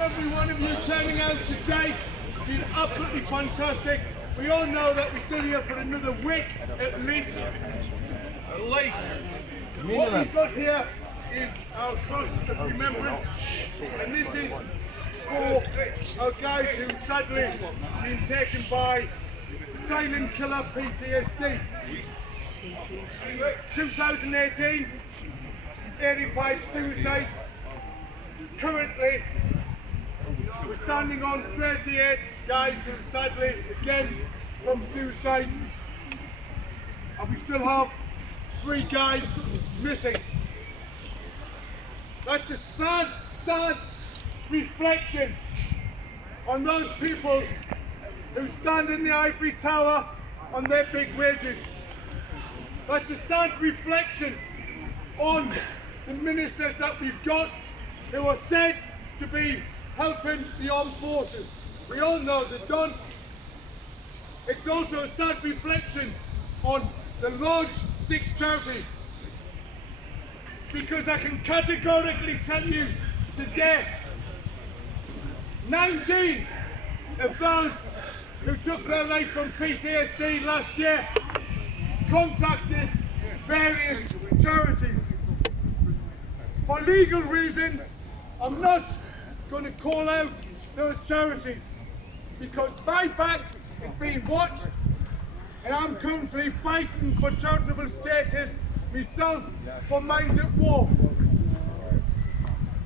and every one of you turning out today. Been absolutely fantastic. We all know that we're still here for another week at least. What we've got here is our cross of remembrance, and this is for our guys who sadly been taken by the silent killer PTSD. 2018, 85 suicides. Currently, we're standing on 38 guys who sadly, again, from suicide. And we still have 3 guys missing. That's a sad, sad reflection on those people who stand in the ivory tower on their big wages. That's a sad reflection on the ministers that we've got who are said to be helping the armed forces. We all know they don't. It's also a sad reflection on the large 6 charities, because I can categorically tell you today, 19 of those who took their life from PTSD last year contacted various charities. For legal reasons, I'm not going to call out those charities because my back is being watched, and I'm currently fighting for charitable status myself for Minds at War.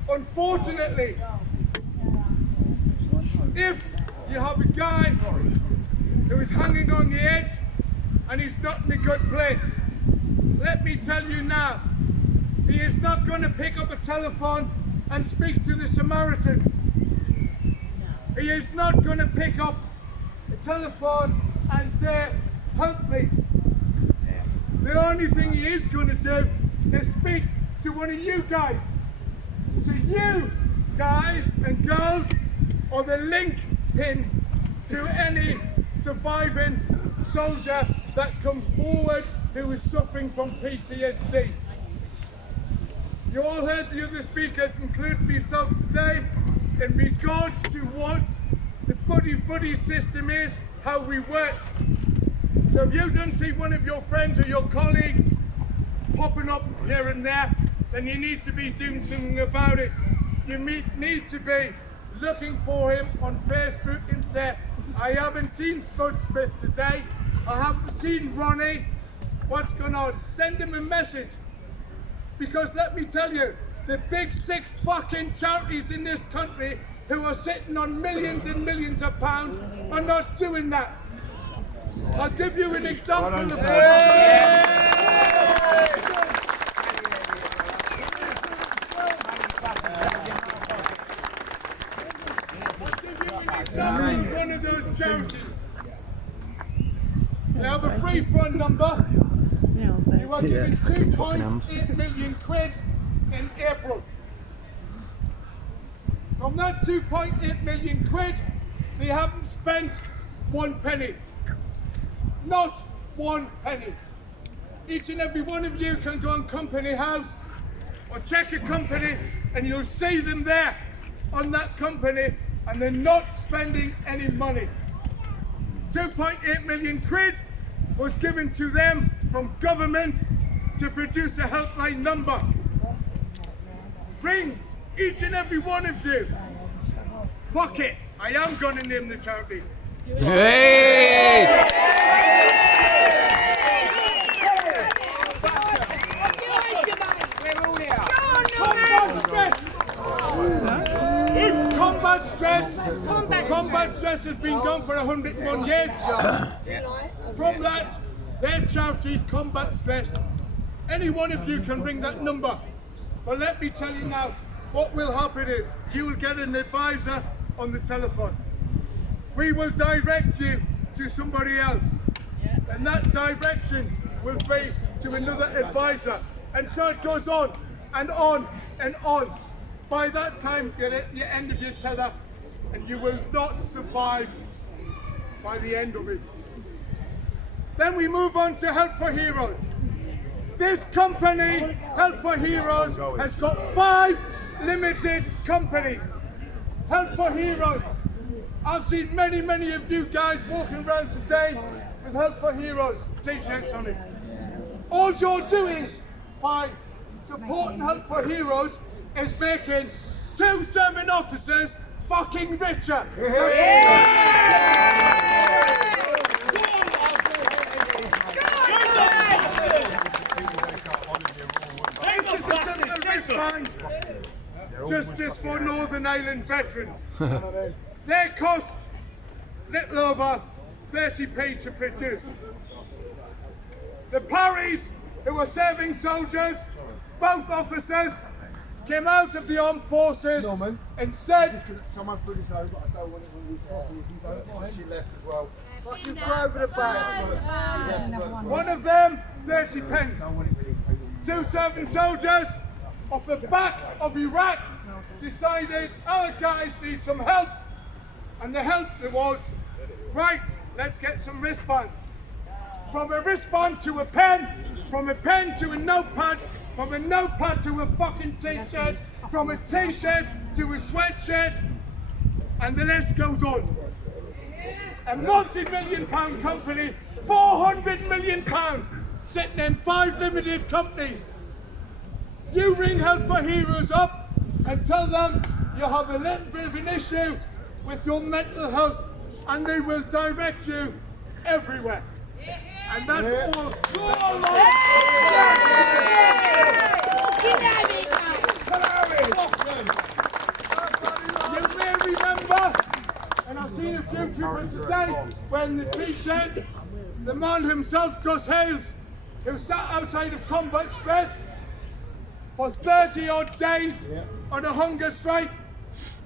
Unfortunately, if you have a guy who is hanging on the edge and he's not in a good place, let me tell you now, he is not going to pick up a telephone and speak to the Samaritans. He is not going to pick up a telephone and say, help me. The only thing he is going to do is speak to one of you guys. So you guys and girls are the link pin to any surviving soldier that comes forward who is suffering from PTSD. You all heard the other speakers, including myself today, in regards to what the buddy system is, how we work. So if you don't see one of your friends or your colleagues popping up here and there, then you need to be doing something about it. You need to be looking for him on Facebook and say, I haven't seen Smudge Smith today, I haven't seen Ronnie, what's going on? Send him a message. Because let me tell you, the big 6 fucking charities in this country who are sitting on millions and millions of pounds are not doing that. I'll give you an example of what. One of those charities. They have a free fund number. They were given 2.8 million quid in April. From that 2.8 million quid, they haven't spent 1 penny. Not 1 penny. Each and every one of you can go on Company House or check a company and you'll see them there on that company, and they're not spending any money. 2.8 million quid was given to them from government to produce a helpline number. Ring each and every one of you. Fuck it, I am going to name the charity. Hey! Combat stress has been gone for 101 years. From that, their charity, Combat Stress, any one of you can ring that number. But let me tell you now, what will happen is you will get an advisor on the telephone. We will direct you to somebody else, and that direction will be to another advisor, and so it goes on and on and on. By that time, you're at the end of your tether, and you will not survive by the end of it. Then we move on to Help for Heroes. This company, Help for Heroes, has got 5 limited companies. Help for Heroes. I've seen many of you guys walking around today with Help for Heroes t-shirts on it. All you're doing by supporting Help for Heroes is making 2 serving officers fucking richer. This is a simple wristband. Justice for Northern Ireland veterans. They cost little over 30p to produce. The Parries, who were serving soldiers, both officers, came out of the armed forces and said, someone threw this over, I don't want it when we properly, if you don't mind. She left as well. Fucking throw over the bag. One of them, 30 pence. 2 serving soldiers off the back of Iraq decided our guys need some help. And the help there was, right, let's get some wristbands. From a wristband to a pen, from a pen to a notepad, from a notepad to a fucking t-shirt, from a t-shirt to a sweatshirt, and the list goes on. A multi-million-pound company, £400 million, sitting in 5 limited companies. You ring Help for Heroes up and tell them you have a little bit of an issue with your mental health, and they will direct you everywhere. And that's all. You may remember, and I've seen a few people today, when the t-shirt, the man himself, Gus Hales, who sat outside of combat stress for 30 odd days on a hunger strike.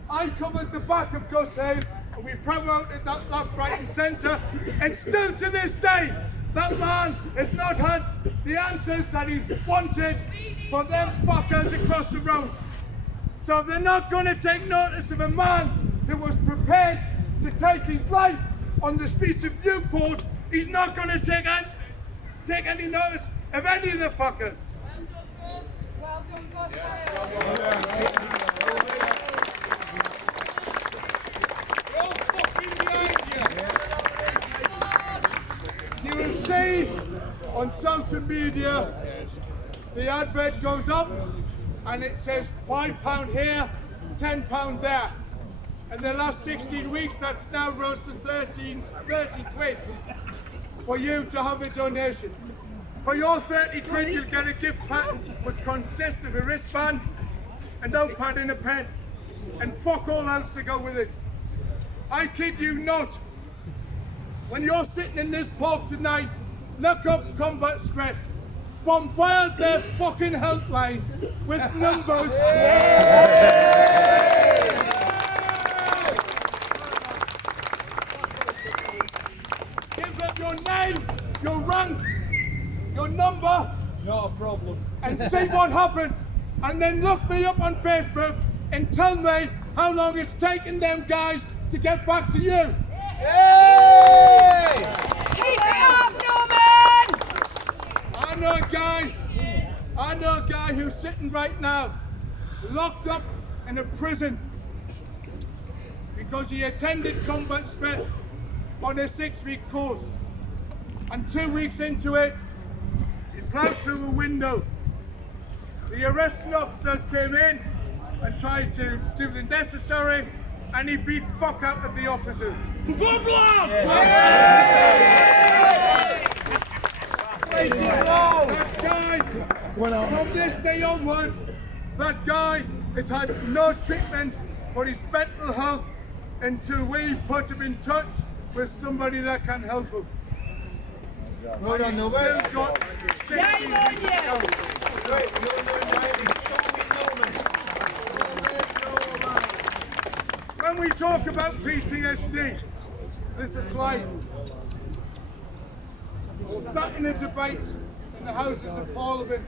I covered the back of Gus Hales, and we promoted that left, right and centre, and still to this day, that man has not had the answers that he's wanted for them fuckers across the road. So if they're not going to take notice of a man who was prepared to take his life on the streets of Newport, he's not going to take any notice of any of the fuckers. Well done, Gus. You will see on social media the advert goes up and it says £5 here, £10 there. In the last 16 weeks that's now rose to 30 quid for you to have a donation. For your 30 quid you'll get a gift pack which consists of a wristband, a notepad and a pen, and fuck all else to go with it. I kid you not. When you're sitting in this park tonight, look up combat stress. Bombard their fucking helpline with numbers. Give them your name, your rank, your number. Not a problem. And see what happens. And then look me up on Facebook and tell me how long it's taken them guys to get back to you. Yay! Keep it up, Norman! I know a guy who's sitting right now, locked up in a prison because he attended combat stress on a 6-week course. And 2 weeks into it, he plowed through a window. The arresting officers came in and tried to do the necessary, and he beat fuck out of the officers. Good blood! That guy, from this day onwards, that guy has had no treatment for his mental health until we put him in touch with somebody that can help him. Well done, He's Norman. still got 16 weeks to go. When we talk about PTSD, this is a slide. We sat in a debate in the Houses of Parliament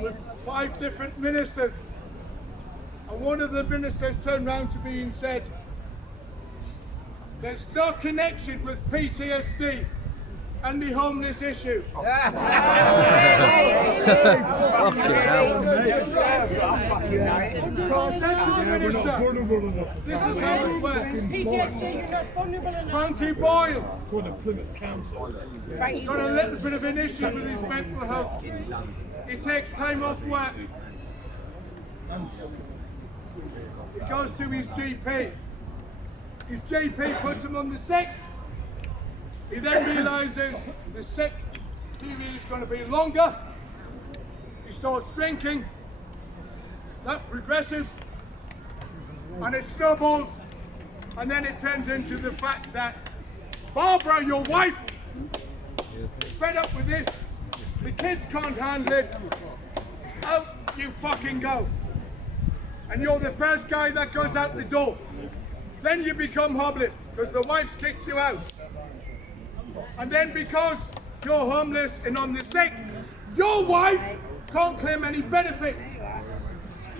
with 5 different ministers, and one of the ministers turned round to me and said, "There's no connection with PTSD and the homeless issue. So I said to the minister, this is how it works. PTSD, you're not vulnerable enough. Frankie Boyle has got a little bit of an issue with his mental health. He takes time off work. He goes to his GP. His GP puts him on the sick. He then realises the sick period is going to be longer. He starts drinking. That progresses. And it snowballs. And then it turns into the fact that Barbara, your wife, is fed up with this. The kids can't handle it. Out you fucking go. And you're the first guy that goes out the door. Then you become homeless because the wife kicks you out. And then because you're homeless and on the sick, your wife can't claim any benefits.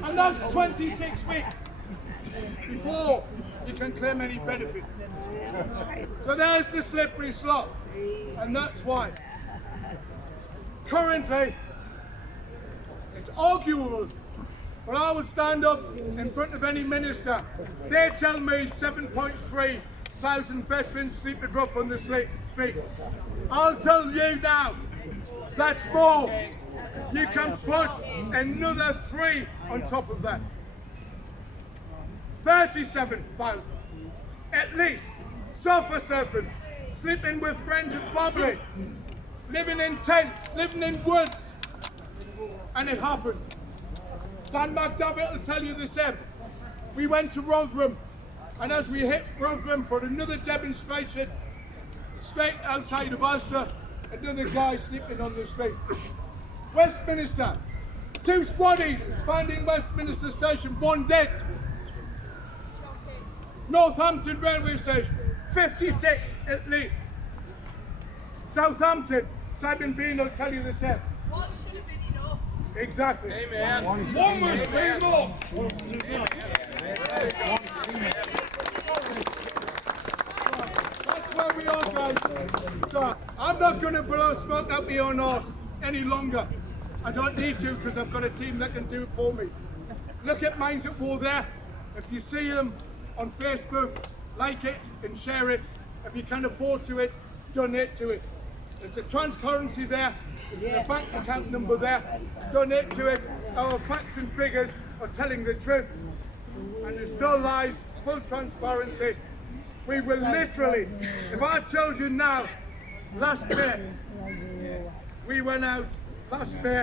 And that's 26 weeks before you can claim any benefit. So there's the slippery slope. And that's why currently it's arguable. But I would stand up in front of any minister. They tell me 7.3 thousand veterans sleeping rough on the streets. I'll tell you now, that's more. You can put another 3 on top of that. 37,000, at least, sofa surfing, sleeping with friends and family, living in tents, living in woods, and it happened. Dan McDavitt will tell you the same. We went to Rotherham, and as we hit Rotherham for another demonstration, straight outside of Ulster, another guy sleeping on the street. Westminster, 2 squaddies finding Westminster Station, 1 dead. Northampton Railway Station, 56 at least. Southampton, Simon Bean will tell you the same. One should have been enough. Exactly. Amen. One was too enough. That's where we are, guys. So I'm not going to blow smoke up my own arse any longer. I don't need to because I've got a team that can do it for me. Look at Minds at War there. If you see them on Facebook, like it and share it. If you can afford to it, donate to it. There's a transparency there. There's a bank account number there. Donate to it. Our facts and figures are telling the truth. And there's no lies, full transparency. We will literally, if I told you now, last May, we went out last May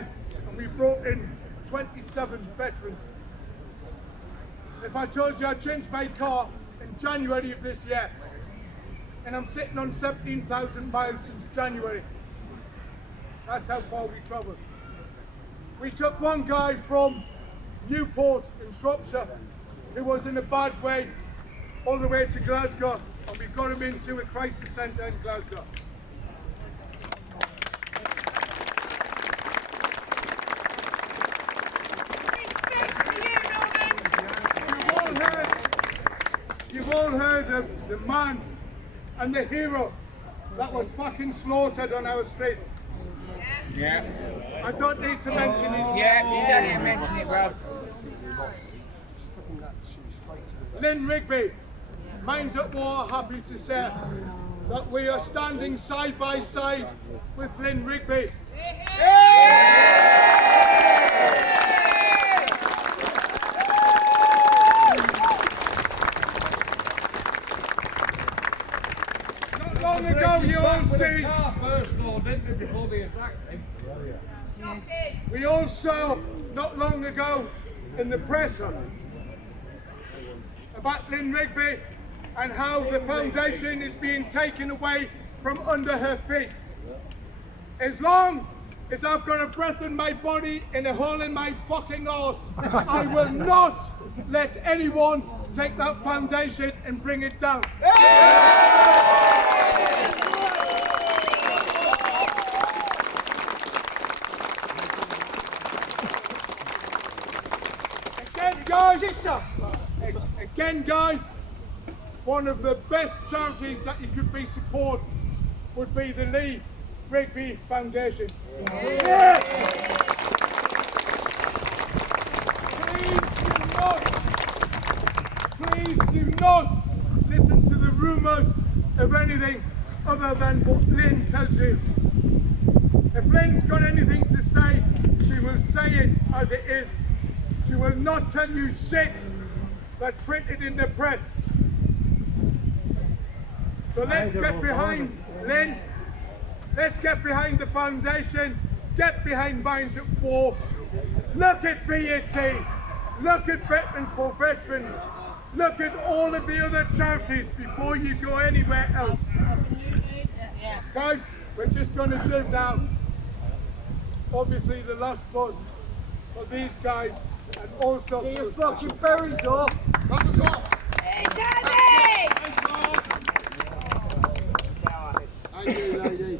and we brought in 27 veterans. If I told you I changed my car in January of this year, and I'm sitting on 17,000 miles since January, that's how far we travelled. We took one guy from Newport in Shropshire who was in a bad way all the way to Glasgow, and we got him into a crisis centre in Glasgow. You've all heard of the man and the hero that was fucking slaughtered on our streets. Yeah. I don't need to mention his name. Yeah, you don't need to mention it, bro. Lynn Rigby, Minds at War, happy to say that we are standing side by side with Lynn Rigby. Not long ago you all see, we all saw not long ago in the press about Lynn Rigby and how the foundation is being taken away from under her feet. As long as I've got a breath in my body and a hole in my fucking arse, I will not let anyone take that foundation and bring it down. Again, guys, one of the best charities that you could be supporting would be the League Rigby Foundation. Please do not listen to the rumours of anything other than what Lynn tells you. If Lynn's got anything to say, she will say it as it is. She will not tell you shit that's printed in the press. So let's get behind Lynn. Let's get behind the foundation. Get behind Minds at War. Look at VAT. Look at Veterans for Veterans. Look at all of the other charities before you go anywhere else. Guys, we're just going to do now, obviously, the last buzz for these guys and also Get your fucking berries off. Cut us off. Hey, Daddy! Thank you, lady.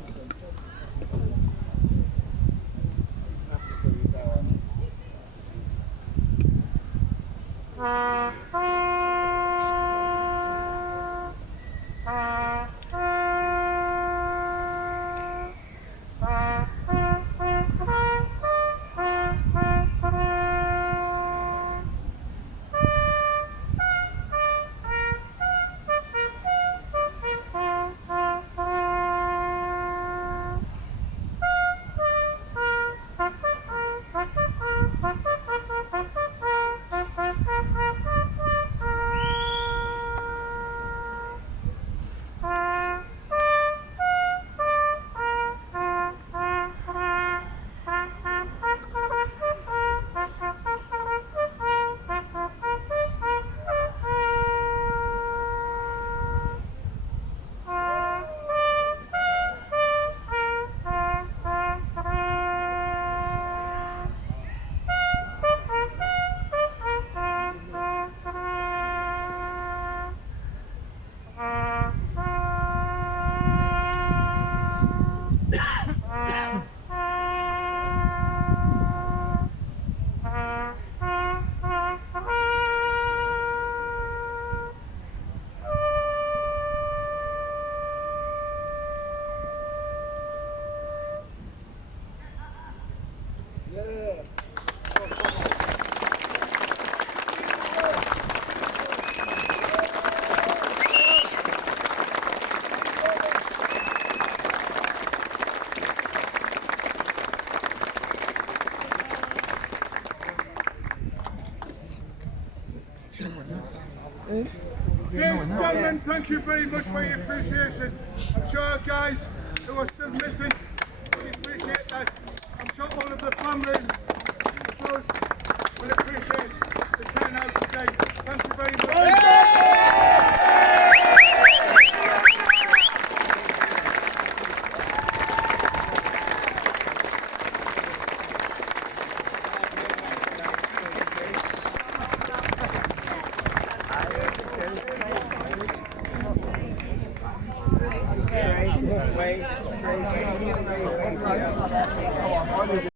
Yes, gentlemen, thank you very much for your appreciation. I'm sure guys who are still missing will appreciate that. I'm sure all of the families of those will appreciate the turnout today. Thank you very much. Wait.